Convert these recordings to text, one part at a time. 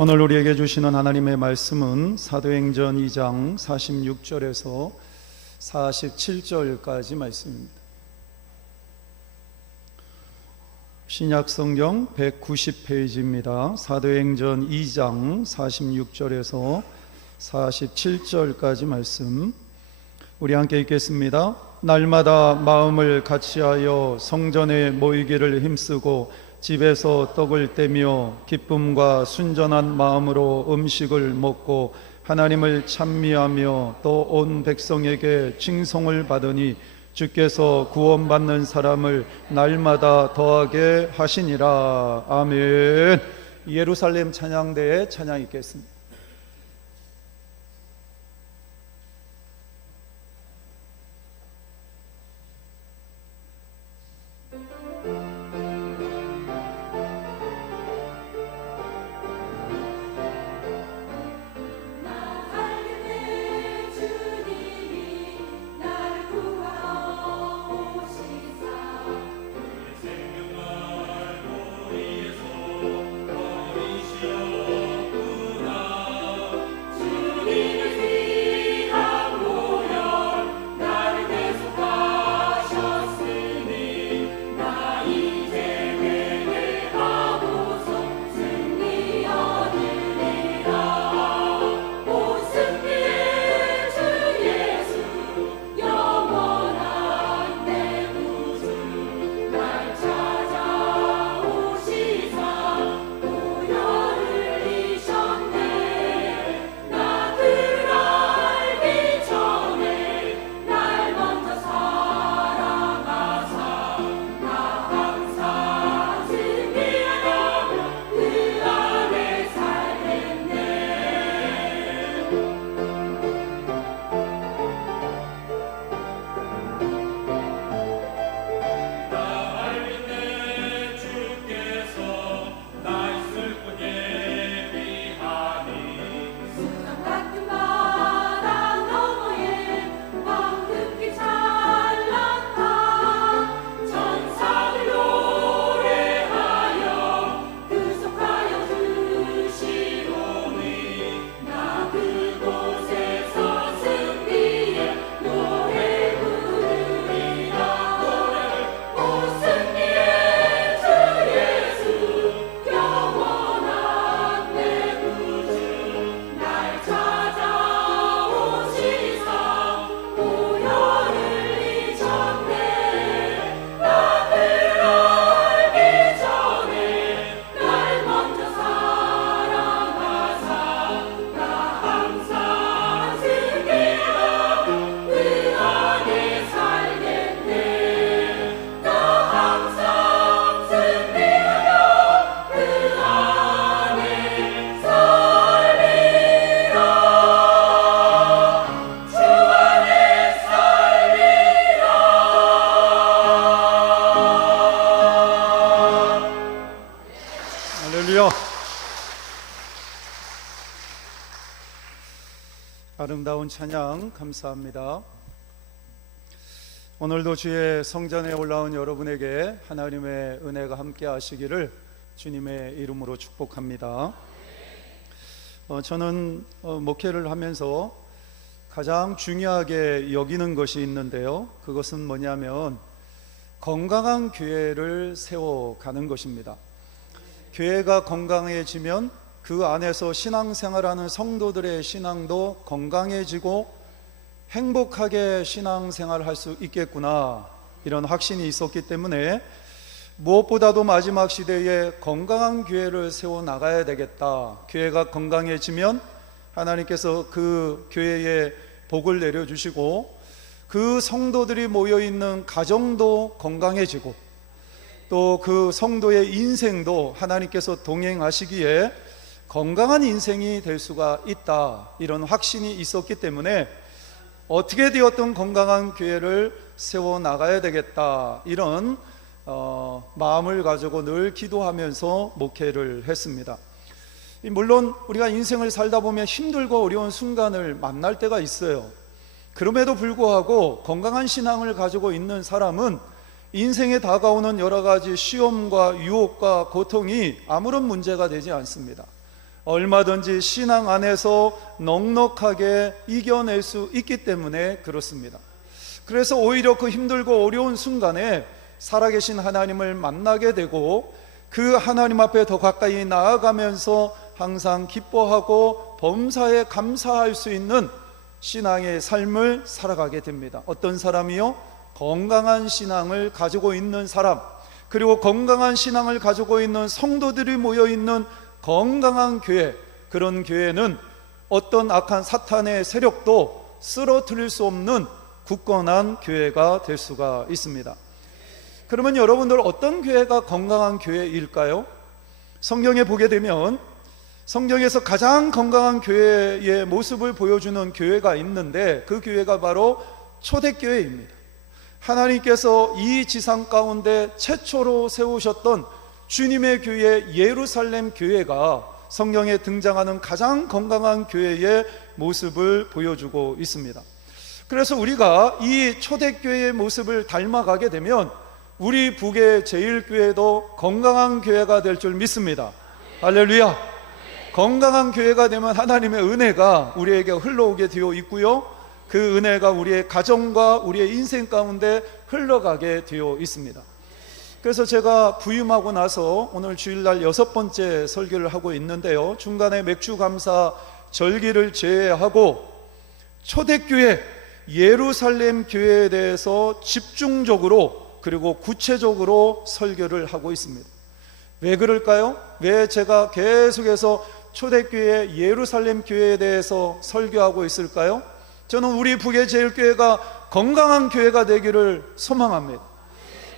오늘 우리에게 주시는 하나님의 말씀은 사도행전 2장 46절에서 47절까지 말씀입니다. 신약성경 190페이지입니다. 사도행전 2장 46절에서 47절까지 말씀 우리 함께 읽겠습니다. 날마다 마음을 같이하여 성전에 모이기를 힘쓰고 집에서 떡을 떼며 기쁨과 순전한 마음으로 음식을 먹고 하나님을 찬미하며 또 온 백성에게 칭송을 받으니 주께서 구원받는 사람을 날마다 더하게 하시니라. 아멘. 예루살렘 찬양대에 찬양 있겠습니다. 아름다운 찬양 감사합니다. 오늘도 주의 성전에 올라온 여러분에게 하나님의 은혜가 함께 하시기를 주님의 이름으로 축복합니다. 저는 목회를 하면서 가장 중요하게 여기는 것이 있는데요, 그것은 뭐냐면 건강한 교회를 세워가는 것입니다. 교회가 건강해지면 그 안에서 신앙생활하는 성도들의 신앙도 건강해지고 행복하게 신앙생활할 수 있겠구나, 이런 확신이 있었기 때문에 무엇보다도 마지막 시대에 건강한 교회를 세워나가야 되겠다. 교회가 건강해지면 하나님께서 그 교회에 복을 내려주시고 그 성도들이 모여있는 가정도 건강해지고 또 그 성도의 인생도 하나님께서 동행하시기에 건강한 인생이 될 수가 있다, 이런 확신이 있었기 때문에 어떻게 되었든 건강한 교회를 세워나가야 되겠다, 이런 마음을 가지고 늘 기도하면서 목회를 했습니다. 물론 우리가 인생을 살다 보면 힘들고 어려운 순간을 만날 때가 있어요. 그럼에도 불구하고 건강한 신앙을 가지고 있는 사람은 인생에 다가오는 여러 가지 시험과 유혹과 고통이 아무런 문제가 되지 않습니다. 얼마든지 신앙 안에서 넉넉하게 이겨낼 수 있기 때문에 그렇습니다. 그래서 오히려 그 힘들고 어려운 순간에 살아계신 하나님을 만나게 되고 그 하나님 앞에 더 가까이 나아가면서 항상 기뻐하고 범사에 감사할 수 있는 신앙의 삶을 살아가게 됩니다. 어떤 사람이요? 건강한 신앙을 가지고 있는 사람, 그리고 건강한 신앙을 가지고 있는 성도들이 모여있는 건강한 교회, 그런 교회는 어떤 악한 사탄의 세력도 쓰러뜨릴 수 없는 굳건한 교회가 될 수가 있습니다. 그러면 여러분들 어떤 교회가 건강한 교회일까요? 성경에 보게 되면 성경에서 가장 건강한 교회의 모습을 보여주는 교회가 있는데 그 교회가 바로 초대교회입니다. 하나님께서 이 지상 가운데 최초로 세우셨던 주님의 교회 예루살렘 교회가 성경에 등장하는 가장 건강한 교회의 모습을 보여주고 있습니다. 그래서 우리가 이 초대교회의 모습을 닮아가게 되면 우리 북의 제일교회도 건강한 교회가 될 줄 믿습니다. 할렐루야. 건강한 교회가 되면 하나님의 은혜가 우리에게 흘러오게 되어 있고요, 그 은혜가 우리의 가정과 우리의 인생 가운데 흘러가게 되어 있습니다. 그래서 제가 부임하고 나서 오늘 주일날 6번째 설교를 하고 있는데요, 중간에 맥주감사 절기를 제외하고 초대교회 예루살렘 교회에 대해서 집중적으로 그리고 구체적으로 설교를 하고 있습니다. 왜 그럴까요? 왜 제가 계속해서 초대교회 예루살렘 교회에 대해서 설교하고 있을까요? 저는 우리 북의 제일교회가 건강한 교회가 되기를 소망합니다.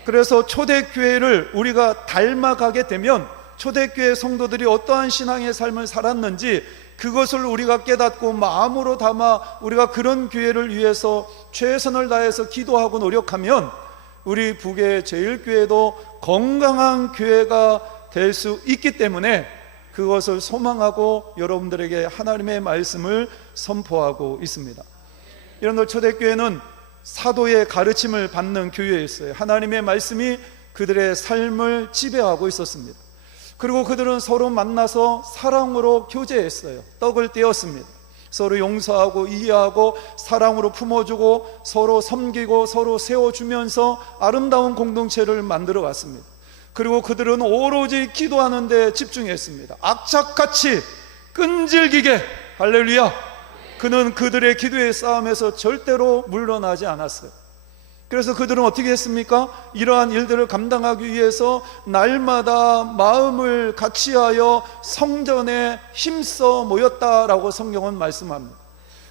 그래서 초대교회를 우리가 닮아가게 되면 초대교회 성도들이 어떠한 신앙의 삶을 살았는지 그것을 우리가 깨닫고 마음으로 담아 우리가 그런 교회를 위해서 최선을 다해서 기도하고 노력하면 우리 북의 제일교회도 건강한 교회가 될 수 있기 때문에 그것을 소망하고 여러분들에게 하나님의 말씀을 선포하고 있습니다. 여러분들, 초대교회는 사도의 가르침을 받는 교회였어요. 하나님의 말씀이 그들의 삶을 지배하고 있었습니다. 그리고 그들은 서로 만나서 사랑으로 교제했어요. 떡을 떼었습니다. 서로 용서하고 이해하고 사랑으로 품어주고 서로 섬기고 서로 세워주면서 아름다운 공동체를 만들어 갔습니다. 그리고 그들은 오로지 기도하는 데 집중했습니다. 악착같이 끈질기게, 할렐루야, 그는 그들의 기도의 싸움에서 절대로 물러나지 않았어요. 그래서 그들은 어떻게 했습니까? 이러한 일들을 감당하기 위해서 날마다 마음을 같이하여 성전에 힘써 모였다라고 성경은 말씀합니다.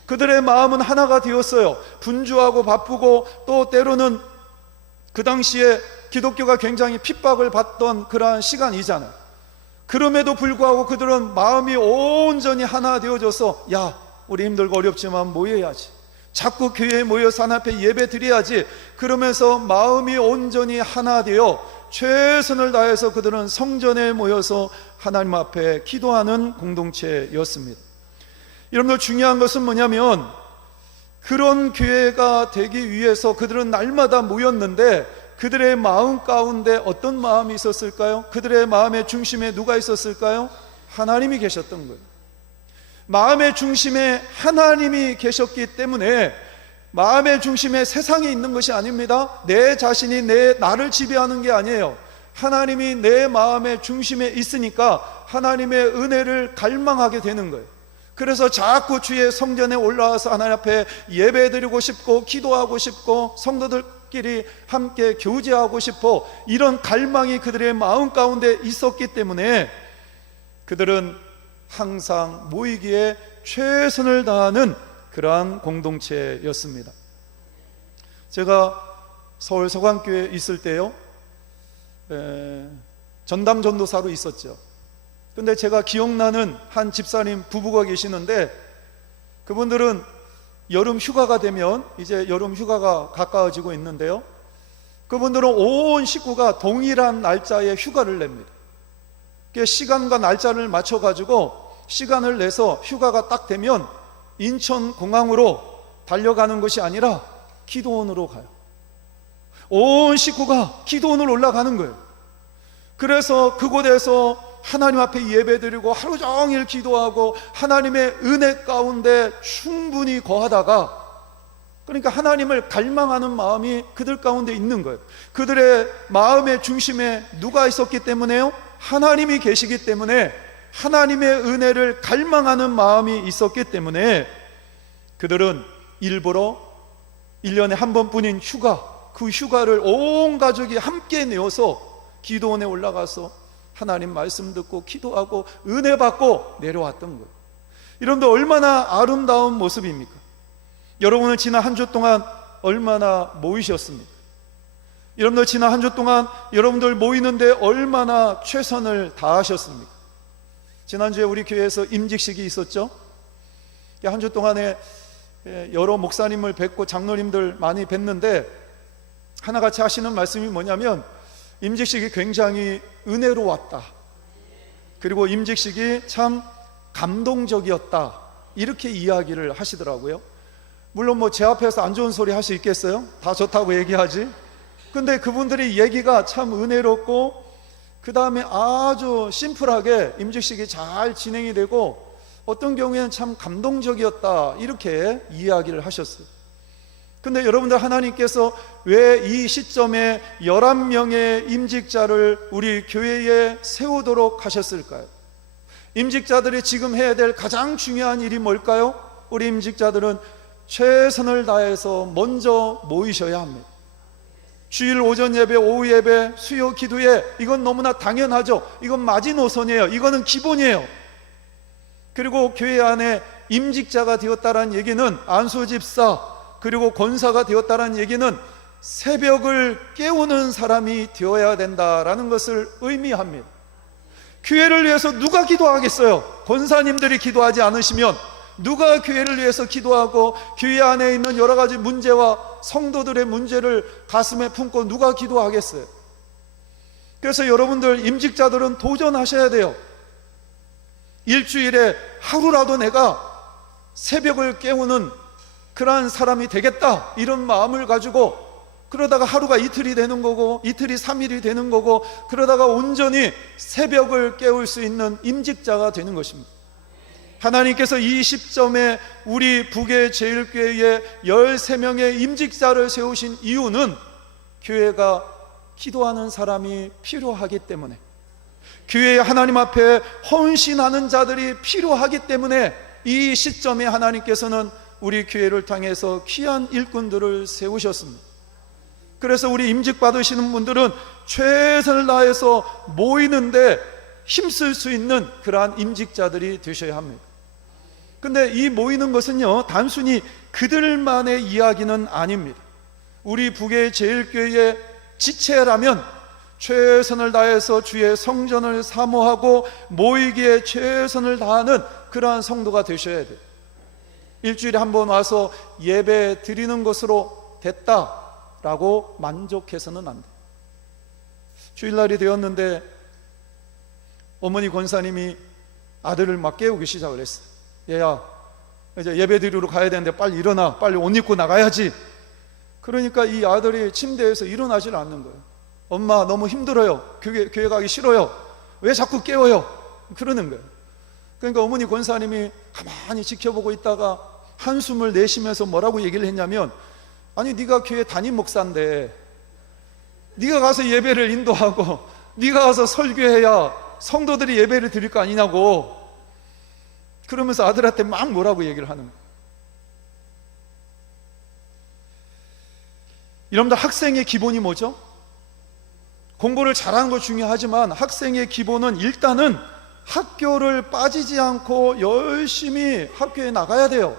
그들의 마음은 하나가 되었어요. 분주하고 바쁘고 또 때로는 그 당시에 기독교가 굉장히 핍박을 받던 그러한 시간이잖아요. 그럼에도 불구하고 그들은 마음이 온전히 하나 되어져서, 야, 우리 힘들고 어렵지만 모여야지, 자꾸 교회에 모여서 하나님 앞에 예배 드려야지, 그러면서 마음이 온전히 하나 되어 최선을 다해서 그들은 성전에 모여서 하나님 앞에 기도하는 공동체였습니다. 여러분들, 중요한 것은 뭐냐면 그런 교회가 되기 위해서 그들은 날마다 모였는데 그들의 마음 가운데 어떤 마음이 있었을까요? 그들의 마음의 중심에 누가 있었을까요? 하나님이 계셨던 거예요. 마음의 중심에 하나님이 계셨기 때문에 마음의 중심에 세상이 있는 것이 아닙니다. 내 자신이 나를 지배하는 게 아니에요. 하나님이 내 마음의 중심에 있으니까 하나님의 은혜를 갈망하게 되는 거예요. 그래서 자꾸 주의 성전에 올라와서 하나님 앞에 예배드리고 싶고 기도하고 싶고 성도들끼리 함께 교제하고 싶어, 이런 갈망이 그들의 마음 가운데 있었기 때문에 그들은 항상 모이기에 최선을 다하는 그러한 공동체였습니다. 제가 서울 서강교회에 있을 때요, 전담 전도사로 있었죠. 근데 제가 기억나는 한 집사님 부부가 계시는데 그분들은 여름 휴가가 되면, 이제 여름 휴가가 가까워지고 있는데요, 그분들은 온 식구가 동일한 날짜에 휴가를 냅니다. 시간과 날짜를 맞춰가지고 시간을 내서 휴가가 딱 되면 인천공항으로 달려가는 것이 아니라 기도원으로 가요. 온 식구가 기도원을 올라가는 거예요. 그래서 그곳에서 하나님 앞에 예배드리고 하루 종일 기도하고 하나님의 은혜 가운데 충분히 거하다가, 그러니까 하나님을 갈망하는 마음이 그들 가운데 있는 거예요. 그들의 마음의 중심에 누가 있었기 때문에요? 하나님이 계시기 때문에, 하나님의 은혜를 갈망하는 마음이 있었기 때문에 그들은 일부러 1년에 한 번뿐인 휴가, 그 휴가를 온 가족이 함께 내어서 기도원에 올라가서 하나님 말씀 듣고 기도하고 은혜 받고 내려왔던 거예요. 여러분들, 얼마나 아름다운 모습입니까? 여러분은 지난 한 주 동안 얼마나 모이셨습니까? 여러분들, 지난 한 주 동안 여러분들 모이는데 얼마나 최선을 다하셨습니까? 지난주에 우리 교회에서 임직식이 있었죠. 한 주 동안에 여러 목사님을 뵙고 장로님들 많이 뵀는데 하나같이 하시는 말씀이 뭐냐면, 임직식이 굉장히 은혜로웠다, 그리고 임직식이 참 감동적이었다, 이렇게 이야기를 하시더라고요. 물론 뭐 제 앞에서 안 좋은 소리 할 수 있겠어요? 다 좋다고 얘기하지. 근데 그분들의 얘기가 참 은혜롭고, 그 다음에 아주 심플하게 임직식이 잘 진행이 되고, 어떤 경우에는 참 감동적이었다, 이렇게 이야기를 하셨어요. 근데 여러분들, 하나님께서 왜 이 시점에 11명의 임직자를 우리 교회에 세우도록 하셨을까요? 임직자들이 지금 해야 될 가장 중요한 일이 뭘까요? 우리 임직자들은 최선을 다해서 먼저 모이셔야 합니다. 주일 오전 예배, 오후 예배, 수요 기도회, 이건 너무나 당연하죠. 이건 마지노선이에요. 이거는 기본이에요. 그리고 교회 안에 임직자가 되었다는 얘기는, 안수 집사 그리고 권사가 되었다는 얘기는 새벽을 깨우는 사람이 되어야 된다라는 것을 의미합니다. 교회를 위해서 누가 기도하겠어요? 권사님들이 기도하지 않으시면 누가 교회를 위해서 기도하고, 교회 안에 있는 여러 가지 문제와 성도들의 문제를 가슴에 품고 누가 기도하겠어요? 그래서 여러분들, 임직자들은 도전하셔야 돼요. 일주일에 하루라도 내가 새벽을 깨우는 그러한 사람이 되겠다, 이런 마음을 가지고, 그러다가 하루가 이틀이 되는 거고, 이틀이 3일이 되는 거고, 그러다가 온전히 새벽을 깨울 수 있는 임직자가 되는 것입니다. 하나님께서 이 시점에 우리 북의 제일교회에 13명의 임직자를 세우신 이유는, 교회가 기도하는 사람이 필요하기 때문에, 교회에 하나님 앞에 헌신하는 자들이 필요하기 때문에, 이 시점에 하나님께서는 우리 교회를 통해서 귀한 일꾼들을 세우셨습니다. 그래서 우리 임직 받으시는 분들은 최선을 다해서 모이는데 힘쓸 수 있는 그러한 임직자들이 되셔야 합니다. 근데 이 모이는 것은요, 단순히 그들만의 이야기는 아닙니다. 우리 북의 제일교회의 지체라면 최선을 다해서 주의 성전을 사모하고 모이기에 최선을 다하는 그러한 성도가 되셔야 돼요. 일주일에 한 번 와서 예배 드리는 것으로 됐다라고 만족해서는 안 돼요. 주일날이 되었는데 어머니 권사님이 아들을 막 깨우기 시작을 했어요. 얘야, 이제 예배 드리러 가야 되는데 빨리 일어나, 빨리 옷 입고 나가야지. 그러니까 이 아들이 침대에서 일어나질 않는 거예요. 엄마, 너무 힘들어요. 교회 가기 싫어요. 왜 자꾸 깨워요? 그러는 거예요. 그러니까 어머니 권사님이 가만히 지켜보고 있다가 한숨을 내쉬면서 뭐라고 얘기를 했냐면, 아니, 네가 교회 담임 목사인데 네가 가서 예배를 인도하고 네가 가서 설교해야 성도들이 예배를 드릴 거 아니냐고. 그러면서 아들한테 막 뭐라고 얘기를 하는 거예요. 여러분들, 학생의 기본이 뭐죠? 공부를 잘하는 거 중요하지만 학생의 기본은 일단은 학교를 빠지지 않고 열심히 학교에 나가야 돼요.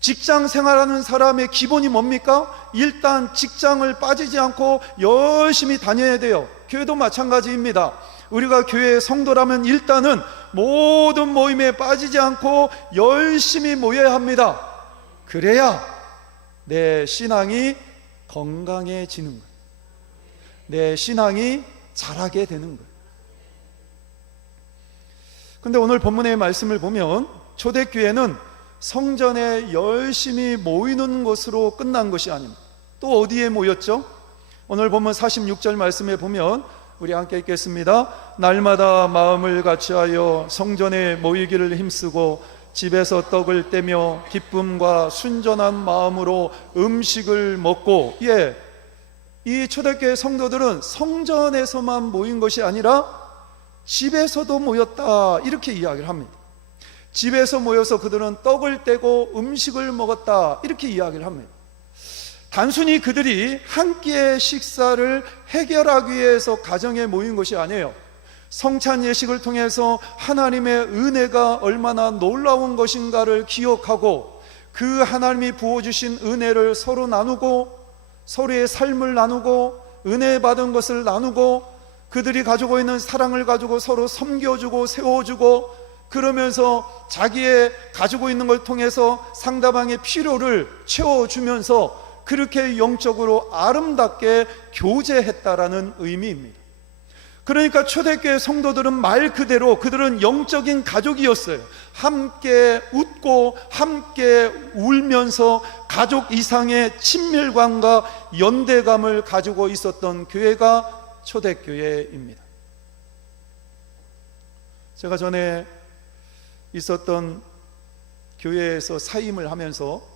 직장 생활하는 사람의 기본이 뭡니까? 일단 직장을 빠지지 않고 열심히 다녀야 돼요. 교회도 마찬가지입니다. 우리가 교회의 성도라면 일단은 모든 모임에 빠지지 않고 열심히 모여야 합니다. 그래야 내 신앙이 건강해지는 거예요. 내 신앙이 자라게 되는 거예요. 근데 오늘 본문의 말씀을 보면 초대교회는 성전에 열심히 모이는 것으로 끝난 것이 아닙니다. 또 어디에 모였죠? 오늘 보면 46절 말씀에 보면 우리 함께 읽겠습니다. 날마다 마음을 같이하여 성전에 모이기를 힘쓰고 집에서 떡을 떼며 기쁨과 순전한 마음으로 음식을 먹고, 이 초대교회 성도들은 성전에서만 모인 것이 아니라 집에서도 모였다, 이렇게 이야기를 합니다. 집에서 모여서 그들은 떡을 떼고 음식을 먹었다, 이렇게 이야기를 합니다. 단순히 그들이 한 끼의 식사를 해결하기 위해서 가정에 모인 것이 아니에요. 성찬 예식을 통해서 하나님의 은혜가 얼마나 놀라운 것인가를 기억하고, 그 하나님이 부어주신 은혜를 서로 나누고, 서로의 삶을 나누고, 은혜 받은 것을 나누고, 그들이 가지고 있는 사랑을 가지고 서로 섬겨주고 세워주고, 그러면서 자기의 가지고 있는 걸 통해서 상대방의 필요를 채워주면서 그렇게 영적으로 아름답게 교제했다라는 의미입니다. 그러니까 초대교회 성도들은 말 그대로 그들은 영적인 가족이었어요. 함께 웃고 함께 울면서 가족 이상의 친밀감과 연대감을 가지고 있었던 교회가 초대교회입니다. 제가 전에 있었던 교회에서 사임을 하면서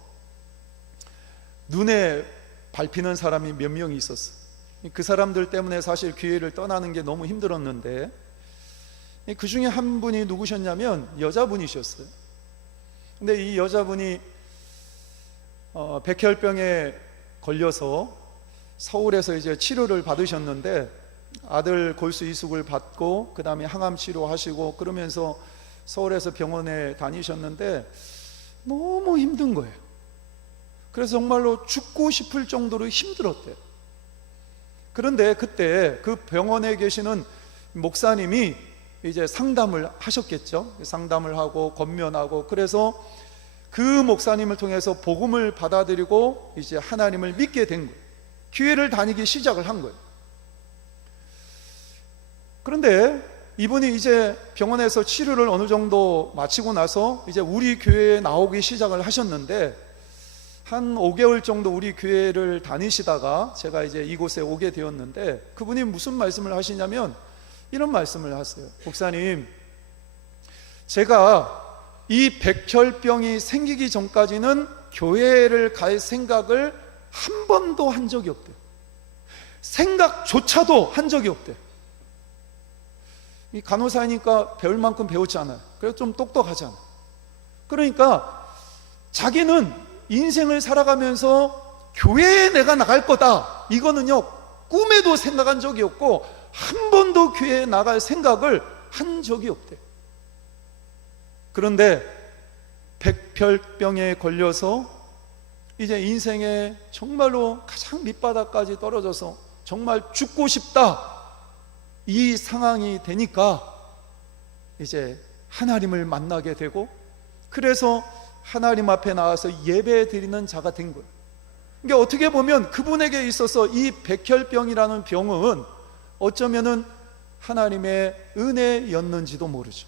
눈에 밟히는 사람이 몇 명이 있었어요. 그 사람들 때문에 사실 교회를 떠나는 게 너무 힘들었는데, 그 중에 한 분이 누구셨냐면 여자분이셨어요. 근데 이 여자분이 백혈병에 걸려서 서울에서 이제 치료를 받으셨는데, 아들 골수 이식을 받고 그 다음에 항암 치료하시고 그러면서 서울에서 병원에 다니셨는데 너무 힘든 거예요. 그래서 정말로 죽고 싶을 정도로 힘들었대요. 그런데 그때 그 병원에 계시는 목사님이 이제 상담을 하셨겠죠. 상담을 하고 권면하고, 그래서 그 목사님을 통해서 복음을 받아들이고 이제 하나님을 믿게 된 거예요. 교회를 다니기 시작을 한 거예요. 그런데 이분이 이제 병원에서 치료를 어느 정도 마치고 나서 이제 우리 교회에 나오기 시작을 하셨는데, 한 5개월 정도 우리 교회를 다니시다가 제가 이제 이곳에 오게 되었는데, 그분이 무슨 말씀을 하시냐면 이런 말씀을 하세요. 목사님, 제가 이 백혈병이 생기기 전까지는 교회를 갈 생각을 한 번도 한 적이 없대요. 생각조차도 한 적이 없대요. 이 간호사니까 배울 만큼 배웠잖아요. 그래서 좀 똑똑하잖아요. 그러니까 자기는 인생을 살아가면서 교회에 내가 나갈 거다, 이거는요 꿈에도 생각한 적이 없고 한 번도 교회에 나갈 생각을 한 적이 없대. 그런데 백혈병에 걸려서 이제 인생에 정말로 가장 밑바닥까지 떨어져서 정말 죽고 싶다, 이 상황이 되니까 이제 하나님을 만나게 되고, 그래서 하나님 앞에 나와서 예배 드리는 자가 된 거예요. 그러니까 어떻게 보면 그분에게 있어서 이 백혈병이라는 병은 어쩌면은 하나님의 은혜였는지도 모르죠.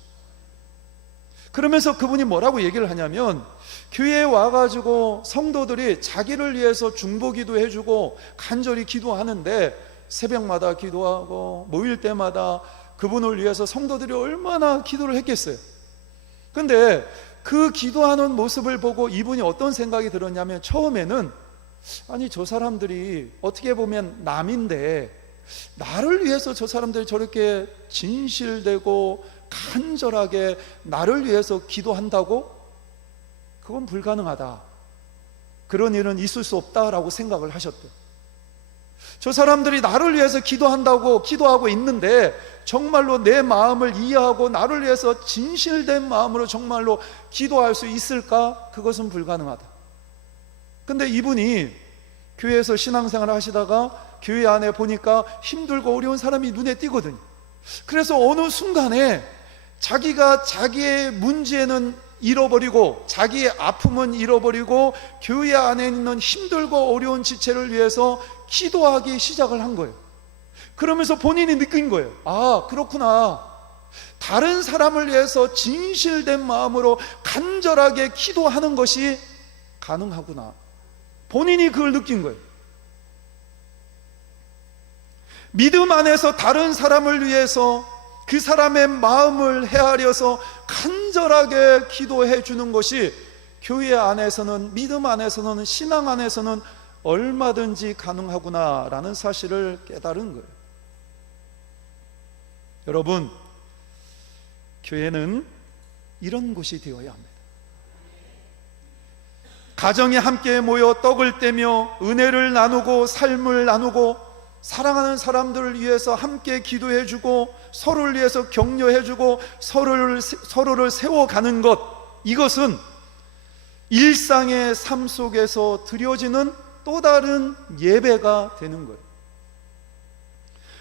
그러면서 그분이 뭐라고 얘기를 하냐면, 교회에 와가지고 성도들이 자기를 위해서 중보기도 해주고 간절히 기도하는데, 새벽마다 기도하고 모일 때마다 그분을 위해서 성도들이 얼마나 기도를 했겠어요. 근데 그 기도하는 모습을 보고 이분이 어떤 생각이 들었냐면, 처음에는 아니 저 사람들이 어떻게 보면 남인데 나를 위해서 저 사람들이 저렇게 진실되고 간절하게 나를 위해서 기도한다고? 그건 불가능하다, 그런 일은 있을 수 없다라고 생각을 하셨대요. 저 사람들이 나를 위해서 기도한다고 기도하고 있는데 정말로 내 마음을 이해하고 나를 위해서 진실된 마음으로 정말로 기도할 수 있을까? 그것은 불가능하다. 근데 이분이 교회에서 신앙생활을 하시다가 교회 안에 보니까 힘들고 어려운 사람이 눈에 띄거든요. 그래서 어느 순간에 자기가 자기의 문제는 잃어버리고 자기의 아픔은 잃어버리고 교회 안에 있는 힘들고 어려운 지체를 위해서 기도하기 시작을 한 거예요. 그러면서 본인이 느낀 거예요. 아, 그렇구나. 다른 사람을 위해서 진실된 마음으로 간절하게 기도하는 것이 가능하구나. 본인이 그걸 느낀 거예요. 믿음 안에서 다른 사람을 위해서 그 사람의 마음을 헤아려서 간절하게 기도해 주는 것이 교회 안에서는, 믿음 안에서는, 신앙 안에서는 얼마든지 가능하구나라는 사실을 깨달은 거예요. 여러분, 교회는 이런 곳이 되어야 합니다. 가정이 함께 모여 떡을 떼며 은혜를 나누고 삶을 나누고 사랑하는 사람들을 위해서 함께 기도해주고 서로를 위해서 격려해주고 서로를 세워가는 것, 이것은 일상의 삶 속에서 드려지는 또 다른 예배가 되는 거예요.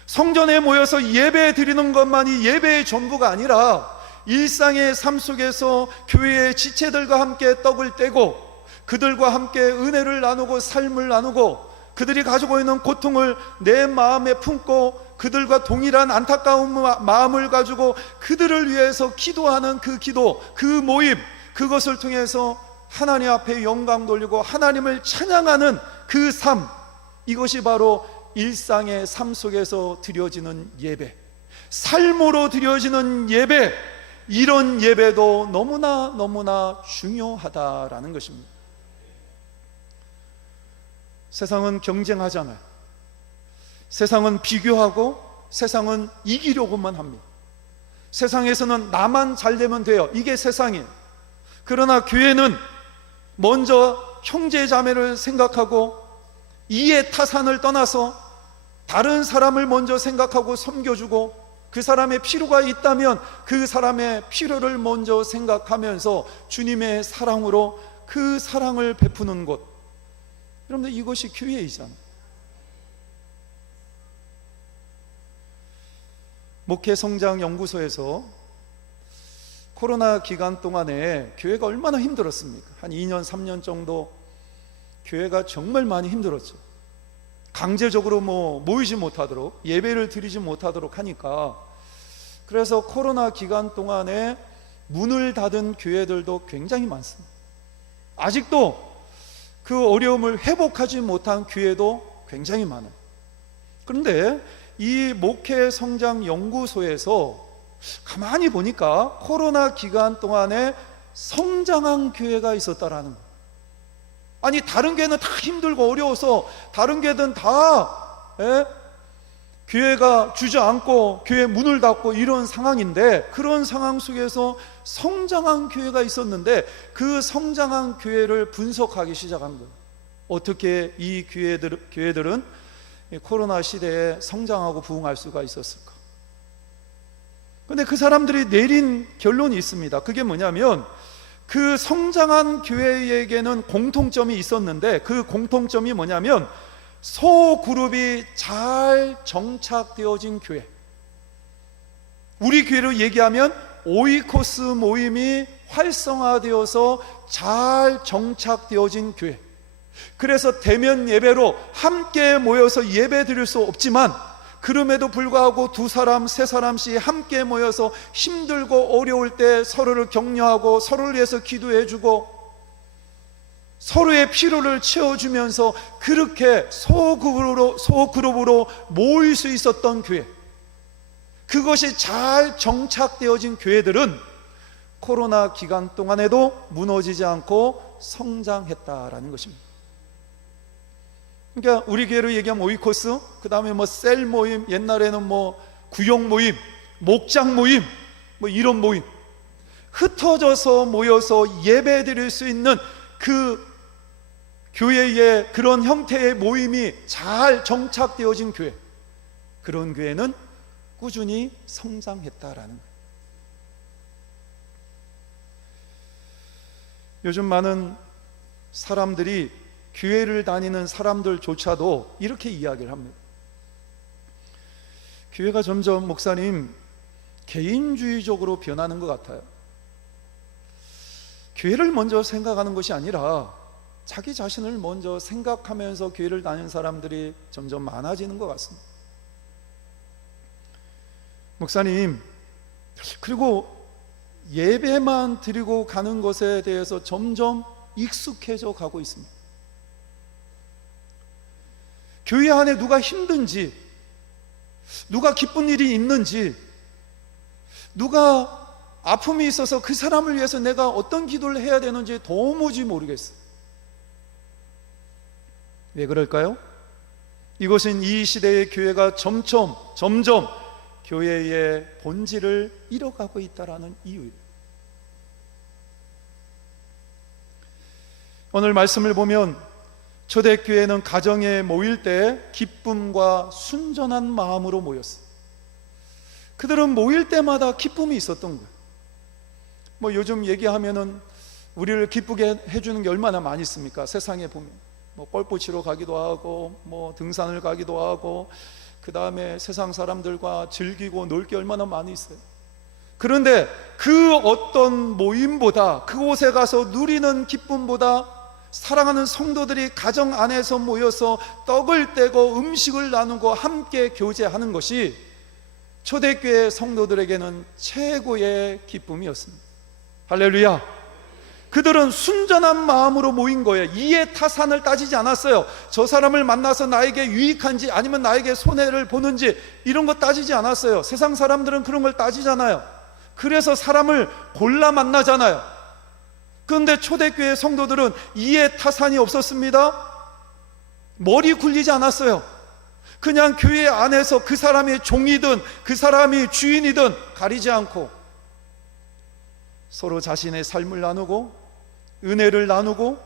성전에 모여서 예배 드리는 것만이 예배의 전부가 아니라 일상의 삶 속에서 교회의 지체들과 함께 떡을 떼고 그들과 함께 은혜를 나누고 삶을 나누고 그들이 가지고 있는 고통을 내 마음에 품고 그들과 동일한 안타까운 마음을 가지고 그들을 위해서 기도하는 그 기도, 그 모임, 그것을 통해서 하나님 앞에 영광 돌리고 하나님을 찬양하는 그 삶, 이것이 바로 일상의 삶 속에서 드려지는 예배, 삶으로 드려지는 예배, 이런 예배도 너무나 중요하다라는 것입니다. 세상은 경쟁하잖아요. 세상은 비교하고 세상은 이기려고만 합니다. 세상에서는 나만 잘 되면 돼요. 이게 세상이에요. 그러나 교회는 먼저 형제 자매를 생각하고 이해 타산을 떠나서 다른 사람을 먼저 생각하고 섬겨주고 그 사람의 필요가 있다면 그 사람의 필요를 먼저 생각하면서 주님의 사랑으로 그 사랑을 베푸는 것, 여러분들 이것이 교회이잖아요. 목회성장연구소에서 코로나 기간 동안에 교회가 얼마나 힘들었습니까? 한 2년 3년 정도 교회가 정말 많이 힘들었죠. 강제적으로 모이지 못하도록, 예배를 드리지 못하도록 하니까. 그래서 코로나 기간 동안에 문을 닫은 교회들도 굉장히 많습니다. 아직도 그 어려움을 회복하지 못한 교회도 굉장히 많아요. 그런데 이 목회성장연구소에서 가만히 보니까 코로나 기간 동안에 성장한 교회가 있었다라는 거예요. 아니, 다른 교회는 다 힘들고 어려워서 다른 교회는 다 교회가 주저앉고 교회 문을 닫고 이런 상황인데, 그런 상황 속에서 성장한 교회가 있었는데 그 성장한 교회를 분석하기 시작한 거예요. 어떻게 이 교회들은 코로나 시대에 성장하고 부흥할 수가 있었을까? 그런데 그 사람들이 내린 결론이 있습니다. 그게 뭐냐면, 그 성장한 교회에게는 공통점이 있었는데, 그 공통점이 뭐냐면 소그룹이 잘 정착되어진 교회. 우리 교회로 얘기하면 오이코스 모임이 활성화되어서 잘 정착되어진 교회. 그래서 대면 예배로 함께 모여서 예배 드릴 수 없지만 그럼에도 불구하고 2사람, 3사람씩 함께 모여서 힘들고 어려울 때 서로를 격려하고 서로를 위해서 기도해주고 서로의 필요를 채워주면서 그렇게 소그룹으로 모일 수 있었던 교회, 그것이 잘 정착되어진 교회들은 코로나 기간 동안에도 무너지지 않고 성장했다라는 것입니다. 그러니까 우리 교회로 얘기하면 오이코스, 그 다음에 셀 모임, 옛날에는 구역 모임, 목장 모임, 이런 모임, 흩어져서 모여서 예배 드릴 수 있는 그 교회의 그런 형태의 모임이 잘 정착되어진 교회, 그런 교회는 꾸준히 성장했다라는 거예요. 요즘 많은 사람들이, 교회를 다니는 사람들조차도 이렇게 이야기를 합니다. 교회가 점점, 목사님, 개인주의적으로 변하는 것 같아요. 교회를 먼저 생각하는 것이 아니라 자기 자신을 먼저 생각하면서 교회를 다니는 사람들이 점점 많아지는 것 같습니다. 목사님, 그리고 예배만 드리고 가는 것에 대해서 점점 익숙해져 가고 있습니다. 교회 안에 누가 힘든지, 누가 기쁜 일이 있는지, 누가 아픔이 있어서 그 사람을 위해서 내가 어떤 기도를 해야 되는지 도무지 모르겠어. 왜 그럴까요? 이것은 이 시대의 교회가 점점 교회의 본질을 잃어가고 있다는 이유예요. 오늘 말씀을 보면 초대교회는 가정에 모일 때 기쁨과 순전한 마음으로 모였어요. 그들은 모일 때마다 기쁨이 있었던 거예요. 뭐 요즘 얘기하면은 우리를 기쁘게 해주는 게 얼마나 많이 있습니까? 세상에 보면 뭐 골프 치러 가기도 하고, 뭐 등산을 가기도 하고, 그 다음에 세상 사람들과 즐기고 놀 게 얼마나 많이 있어요. 그런데 그 어떤 모임보다, 그곳에 가서 누리는 기쁨보다 사랑하는 성도들이 가정 안에서 모여서 떡을 떼고 음식을 나누고 함께 교제하는 것이 초대교회 성도들에게는 최고의 기쁨이었습니다. 할렐루야. 그들은 순전한 마음으로 모인 거예요. 이해 타산을 따지지 않았어요. 저 사람을 만나서 나에게 유익한지 아니면 나에게 손해를 보는지 이런 거 따지지 않았어요. 세상 사람들은 그런 걸 따지잖아요. 그래서 사람을 골라 만나잖아요. 그런데 초대교회 성도들은 이해 타산이 없었습니다. 머리 굴리지 않았어요. 그냥 교회 안에서 그 사람이 종이든 그 사람이 주인이든 가리지 않고 서로 자신의 삶을 나누고 은혜를 나누고,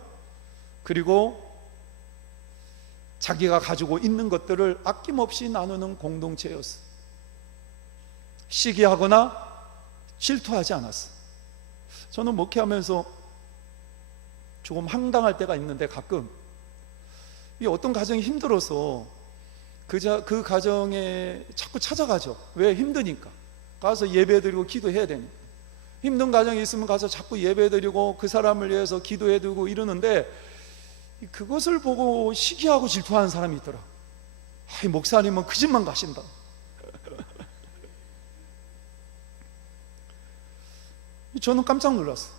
그리고 자기가 가지고 있는 것들을 아낌없이 나누는 공동체였어요. 시기하거나 질투하지 않았어요. 저는 목회하면서 조금 황당할 때가 있는데, 가끔 이 어떤 가정이 힘들어서 그 가정에 자꾸 찾아가죠. 왜? 힘드니까. 가서 예배드리고 기도해야 되니까. 힘든 가정이 있으면 가서 자꾸 예배드리고 그 사람을 위해서 기도해드리고 이러는데, 그것을 보고 시기하고 질투하는 사람이 있더라. 아이, 목사님은 그 집만 가신다. 저는 깜짝 놀랐어요.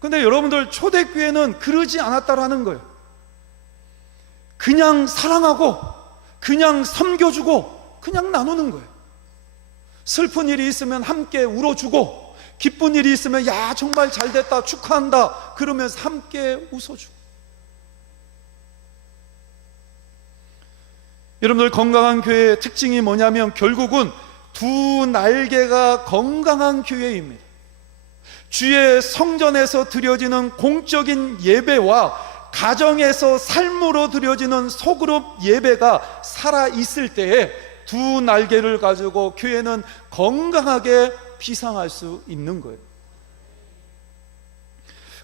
근데 여러분들, 초대교회는 그러지 않았다라는 거예요. 그냥 사랑하고 그냥 섬겨주고 그냥 나누는 거예요. 슬픈 일이 있으면 함께 울어주고, 기쁜 일이 있으면 야 정말 잘됐다 축하한다 그러면서 함께 웃어주고. 여러분들, 건강한 교회의 특징이 뭐냐면 결국은 두 날개가 건강한 교회입니다. 주의 성전에서 드려지는 공적인 예배와 가정에서 삶으로 드려지는 소그룹 예배가 살아있을 때에 두 날개를 가지고 교회는 건강하게 비상할 수 있는 거예요.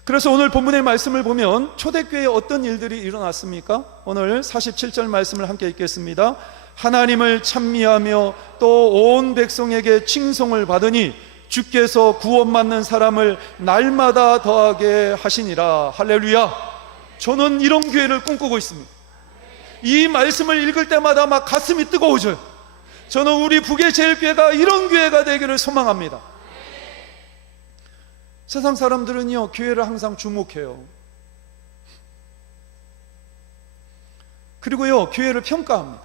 그래서 오늘 본문의 말씀을 보면 초대교회에 어떤 일들이 일어났습니까? 오늘 47절 말씀을 함께 읽겠습니다. 하나님을 찬미하며 또 온 백성에게 칭송을 받으니 주께서 구원받는 사람을 날마다 더하게 하시니라. 할렐루야. 저는 이런 교회를 꿈꾸고 있습니다. 이 말씀을 읽을 때마다 막 가슴이 뜨거워져요. 저는 우리 북의 제일교회가 이런 교회가 되기를 소망합니다. 세상 사람들은요, 교회를 항상 주목해요. 그리고요, 교회를 평가합니다.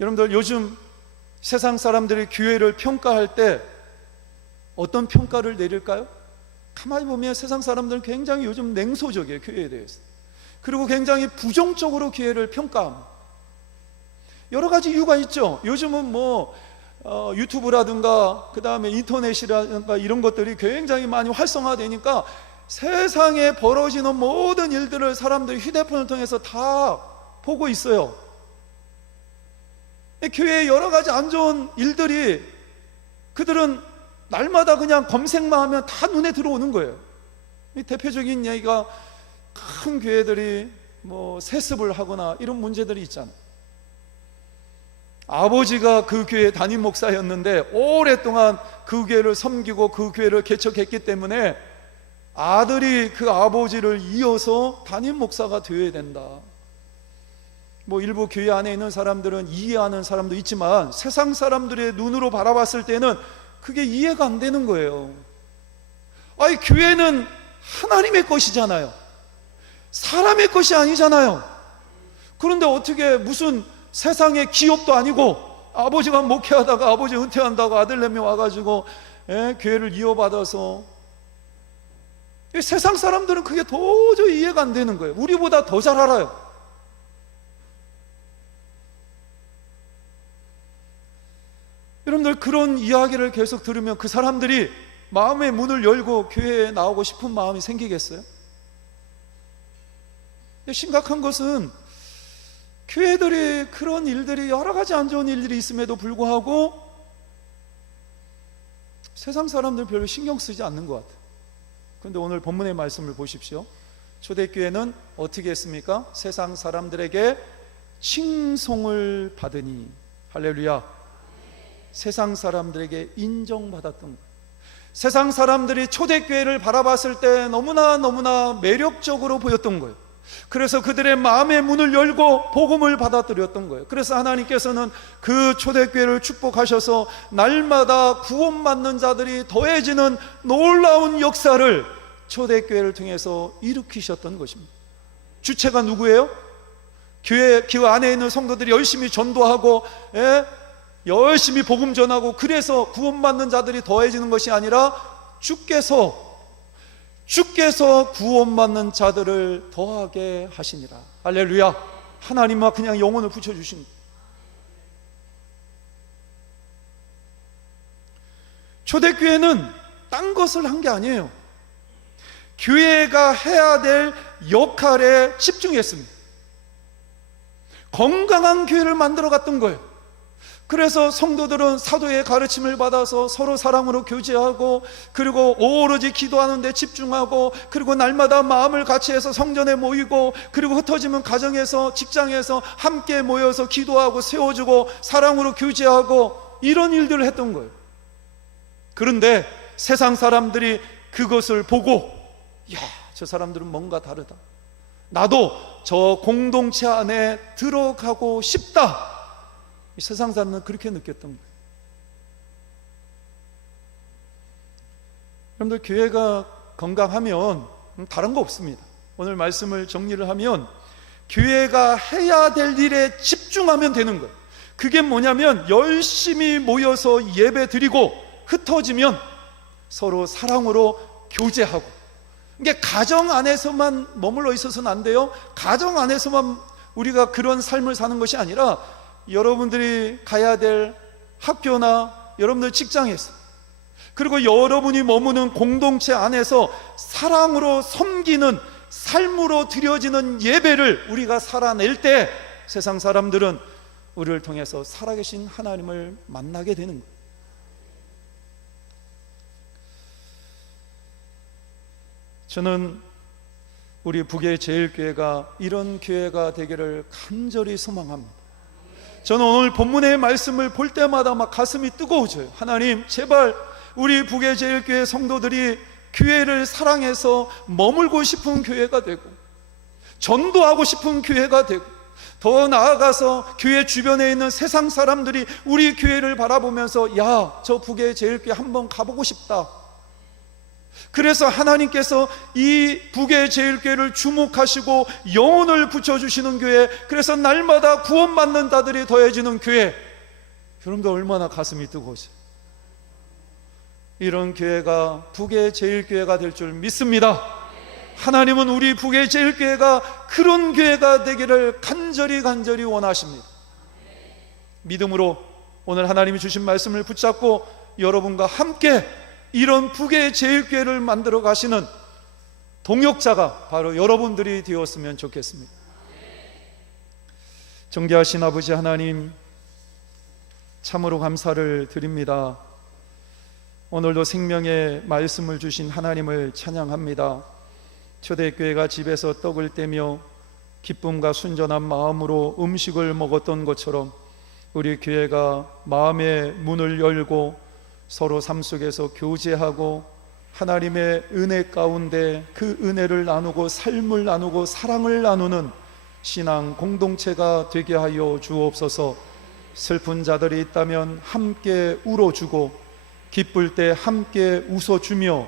여러분들, 요즘 세상 사람들이 교회를 평가할 때 어떤 평가를 내릴까요? 가만히 보면 세상 사람들은 굉장히 요즘 냉소적이에요, 교회에 대해서. 그리고 굉장히 부정적으로 교회를 평가합니다. 여러 가지 이유가 있죠. 요즘은 뭐 유튜브라든가 그 다음에 인터넷이라든가 이런 것들이 굉장히 많이 활성화되니까 세상에 벌어지는 모든 일들을 사람들이 휴대폰을 통해서 다 보고 있어요. 교회에 여러 가지 안 좋은 일들이 그들은 날마다 그냥 검색만 하면 다 눈에 들어오는 거예요. 대표적인 얘기가, 큰 교회들이 뭐 세습을 하거나 이런 문제들이 있잖아요. 아버지가 그 교회 담임 목사였는데 오랫동안 그 교회를 섬기고 그 교회를 개척했기 때문에 아들이 그 아버지를 이어서 담임 목사가 되어야 된다. 뭐 일부 교회 안에 있는 사람들은 이해하는 사람도 있지만 세상 사람들의 눈으로 바라봤을 때는 그게 이해가 안 되는 거예요. 아니, 교회는 하나님의 것이잖아요. 사람의 것이 아니잖아요. 그런데 어떻게 무슨 세상의 기업도 아니고, 아버지가 목회하다가 아버지 은퇴한다고 아들 4명 와가지고 교회를 이어받아서, 세상 사람들은 그게 도저히 이해가 안 되는 거예요. 우리보다 더 잘 알아요. 여러분들, 그런 이야기를 계속 들으면 그 사람들이 마음의 문을 열고 교회에 나오고 싶은 마음이 생기겠어요? 심각한 것은 교회들이 그런 일들이, 여러 가지 안 좋은 일들이 있음에도 불구하고 세상 사람들 별로 신경 쓰지 않는 것 같아요. 그런데 오늘 본문의 말씀을 보십시오. 초대교회는 어떻게 했습니까? 세상 사람들에게 칭송을 받으니, 할렐루야, 세상 사람들에게 인정받았던 거예요. 세상 사람들이 초대교회를 바라봤을 때 너무나 매력적으로 보였던 거예요. 그래서 그들의 마음의 문을 열고 복음을 받아들였던 거예요. 그래서 하나님께서는 그 초대교회를 축복하셔서 날마다 구원받는 자들이 더해지는 놀라운 역사를 초대교회를 통해서 일으키셨던 것입니다. 주체가 누구예요? 교회 그 안에 있는 성도들이 열심히 전도하고 열심히 복음 전하고, 그래서 구원받는 자들이 더해지는 것이 아니라 주께서 구원받는 자들을 더하게 하시니라. 할렐루야. 하나님과 그냥 영혼을 붙여주신 거예요. 초대교회는 딴 것을 한 게 아니에요. 교회가 해야 될 역할에 집중했습니다. 건강한 교회를 만들어 갔던 거예요. 그래서 성도들은 사도의 가르침을 받아서 서로 사랑으로 교제하고, 그리고 오로지 기도하는 데 집중하고, 그리고 날마다 마음을 같이 해서 성전에 모이고, 그리고 흩어지면 가정에서, 직장에서 함께 모여서 기도하고 세워주고 사랑으로 교제하고, 이런 일들을 했던 거예요. 그런데 세상 사람들이 그것을 보고, 야, 저 사람들은 뭔가 다르다, 나도 저 공동체 안에 들어가고 싶다, 이 세상 사람은 그렇게 느꼈던 거예요. 여러분들, 교회가 건강하면 다른 거 없습니다. 오늘 말씀을 정리를 하면 교회가 해야 될 일에 집중하면 되는 거예요. 그게 뭐냐면 열심히 모여서 예배 드리고, 흩어지면 서로 사랑으로 교제하고. 이게 가정 안에서만 머물러 있어서는 안 돼요. 가정 안에서만 우리가 그런 삶을 사는 것이 아니라 여러분들이 가야 될 학교나 여러분들 직장에서, 그리고 여러분이 머무는 공동체 안에서 사랑으로 섬기는, 삶으로 드려지는 예배를 우리가 살아낼 때 세상 사람들은 우리를 통해서 살아계신 하나님을 만나게 되는 거예요. 저는 우리 북의 제일교회가 이런 교회가 되기를 간절히 소망합니다. 저는 오늘 본문의 말씀을 볼 때마다 막 가슴이 뜨거워져요. 하나님, 제발 우리 북의 제일교회 성도들이 교회를 사랑해서 머물고 싶은 교회가 되고, 전도하고 싶은 교회가 되고, 더 나아가서 교회 주변에 있는 세상 사람들이 우리 교회를 바라보면서, 야, 저 북의 제일교회 한번 가보고 싶다. 그래서 하나님께서 이 북의 제일교회를 주목하시고 영혼을 붙여주시는 교회, 그래서 날마다 구원받는 자들이 더해지는 교회, 여러분들 얼마나 가슴이 뜨거우세요. 이런 교회가 북의 제일교회가 될 줄 믿습니다. 하나님은 우리 북의 제일교회가 그런 교회가 되기를 간절히 원하십니다. 믿음으로 오늘 하나님이 주신 말씀을 붙잡고 여러분과 함께 이런 북의 제일교회를 만들어 가시는 동역자가 바로 여러분들이 되었으면 좋겠습니다. 존귀하신 아버지 하나님, 참으로 감사를 드립니다. 오늘도 생명의 말씀을 주신 하나님을 찬양합니다. 초대교회가 집에서 떡을 떼며 기쁨과 순전한 마음으로 음식을 먹었던 것처럼 우리 교회가 마음의 문을 열고 서로 삶 속에서 교제하고 하나님의 은혜 가운데 그 은혜를 나누고 삶을 나누고 사랑을 나누는 신앙 공동체가 되게 하여 주옵소서. 슬픈 자들이 있다면 함께 울어주고, 기쁠 때 함께 웃어주며,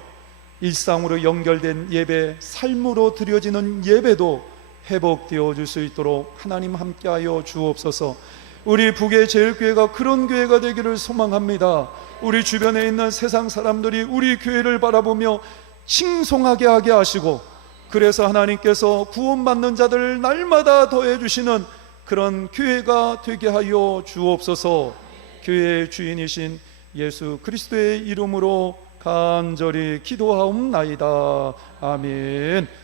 일상으로 연결된 예배, 삶으로 드려지는 예배도 회복되어 줄 수 있도록 하나님 함께하여 주옵소서. 우리 북의 제일교회가 그런 교회가 되기를 소망합니다. 우리 주변에 있는 세상 사람들이 우리 교회를 바라보며 칭송하게 하게 하시고, 그래서 하나님께서 구원받는 자들을 날마다 더해주시는 그런 교회가 되게 하여 주옵소서. 교회의 주인이신 예수 그리스도의 이름으로 간절히 기도하옵나이다. 아멘.